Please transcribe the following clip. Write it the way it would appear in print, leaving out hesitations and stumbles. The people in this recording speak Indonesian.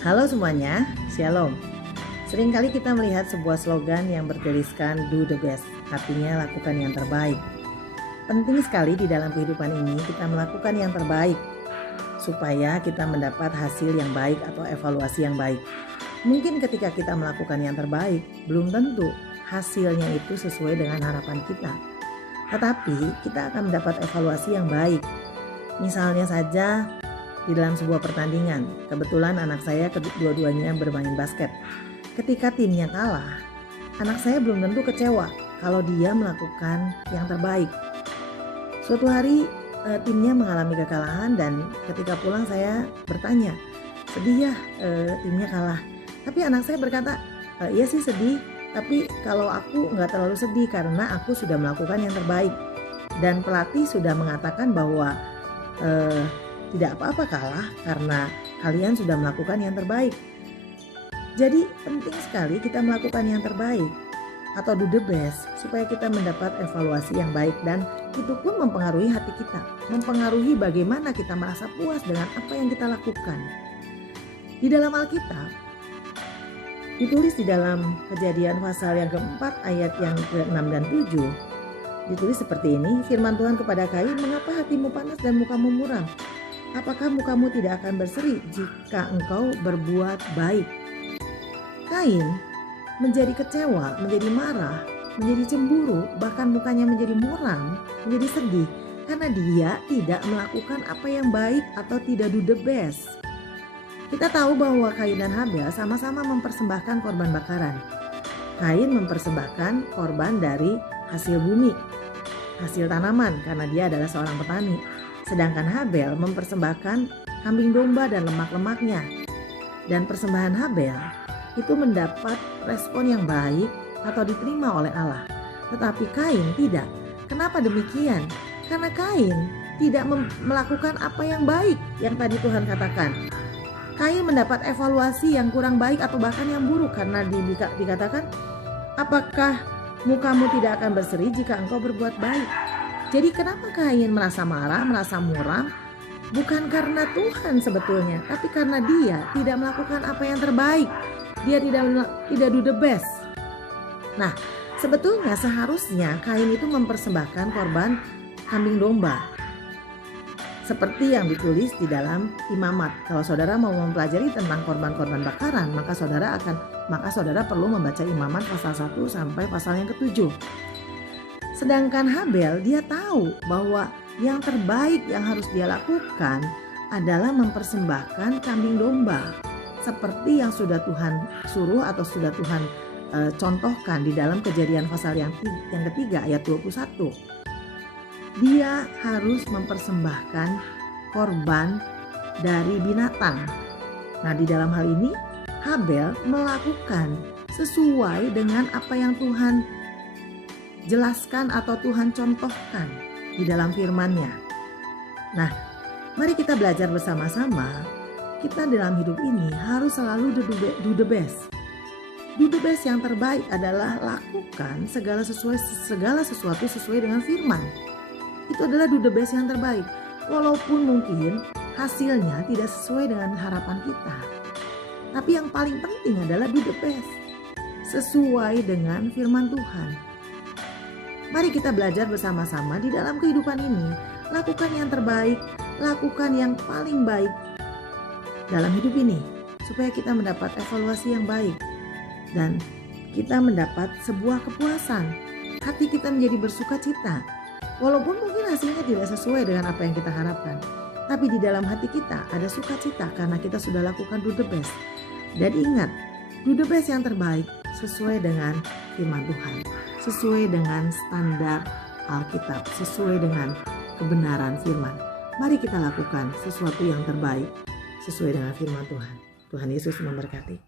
Halo semuanya, Shalom. Seringkali kita melihat sebuah slogan yang bertuliskan do the best, artinya lakukan yang terbaik. Penting sekali di dalam kehidupan ini kita melakukan yang terbaik supaya kita mendapat hasil yang baik atau evaluasi yang baik. Mungkin ketika kita melakukan yang terbaik, belum tentu hasilnya itu sesuai dengan harapan kita. Tetapi kita akan mendapat evaluasi yang baik. Misalnya saja di dalam sebuah pertandingan, kebetulan anak saya kedua-duanya bermain basket. Ketika timnya kalah, anak saya belum tentu kecewa kalau dia melakukan yang terbaik. Suatu hari timnya mengalami kekalahan dan ketika pulang saya bertanya, sedih ya timnya kalah. Tapi anak saya berkata, iya sih sedih, tapi kalau aku nggak terlalu sedih karena aku sudah melakukan yang terbaik. Dan pelatih sudah mengatakan bahwa tidak apa-apa kalah karena kalian sudah melakukan yang terbaik. Jadi penting sekali kita melakukan yang terbaik atau do the best supaya kita mendapat evaluasi yang baik, dan itu pun mempengaruhi hati kita, mempengaruhi bagaimana kita merasa puas dengan apa yang kita lakukan. Di dalam Alkitab ditulis di dalam Kejadian pasal yang keempat ayat yang ke-6 dan 7 ditulis seperti ini, firman Tuhan kepada Kain, mengapa hatimu panas dan mukamu muram? Apakah mukamu tidak akan berseri jika engkau berbuat baik? Kain menjadi kecewa, menjadi marah, menjadi cemburu, bahkan mukanya menjadi muram, menjadi sedih karena dia tidak melakukan apa yang baik atau tidak do the best. Kita tahu bahwa Kain dan Habel sama-sama mempersembahkan korban bakaran. Kain mempersembahkan korban dari hasil bumi, hasil tanaman karena dia adalah seorang petani. Sedangkan Habel mempersembahkan kambing domba dan lemak-lemaknya. Dan persembahan Habel itu mendapat respon yang baik atau diterima oleh Allah. Tetapi Kain tidak. Kenapa demikian? Karena Kain tidak melakukan apa yang baik yang tadi Tuhan katakan. Kain mendapat evaluasi yang kurang baik atau bahkan yang buruk karena dikatakan, apakah mukamu tidak akan berseri jika engkau berbuat baik? Jadi kenapa Kain merasa marah, merasa muram? Bukan karena Tuhan sebetulnya, tapi karena dia tidak melakukan apa yang terbaik. Dia tidak do the best. Nah, sebetulnya seharusnya Kain itu mempersembahkan korban kambing domba. Seperti yang ditulis di dalam Imamat. Kalau saudara mau mempelajari tentang korban-korban bakaran, maka saudara perlu membaca Imamat pasal 1 sampai pasal yang ke-7. Sedangkan Habel, dia tahu bahwa yang terbaik yang harus dia lakukan adalah mempersembahkan kambing domba. Seperti yang sudah Tuhan suruh atau sudah Tuhan contohkan di dalam Kejadian pasal yang ketiga ayat 21. Dia harus mempersembahkan korban dari binatang. Nah, di dalam hal ini Habel melakukan sesuai dengan apa yang Tuhan jelaskan atau Tuhan contohkan di dalam firman-Nya. Nah, mari kita belajar bersama-sama. Kita dalam hidup ini harus selalu do the best. Do the best yang terbaik adalah lakukan segala sesuatu sesuai dengan firman. Itu adalah do the best yang terbaik. Walaupun mungkin hasilnya tidak sesuai dengan harapan kita. Tapi yang paling penting adalah do the best sesuai dengan firman Tuhan. Mari kita belajar bersama-sama di dalam kehidupan ini. Lakukan yang terbaik, lakukan yang paling baik dalam hidup ini, supaya kita mendapat evaluasi yang baik dan kita mendapat sebuah kepuasan. Hati kita menjadi bersuka cita. Walaupun mungkin hasilnya tidak sesuai dengan apa yang kita harapkan, tapi di dalam hati kita ada sukacita karena kita sudah lakukan do the best. Dan ingat, do the best yang terbaik sesuai dengan firman Tuhan, sesuai dengan standar Alkitab, sesuai dengan kebenaran firman. Mari kita lakukan sesuatu yang terbaik sesuai dengan firman Tuhan. Tuhan Yesus memberkati.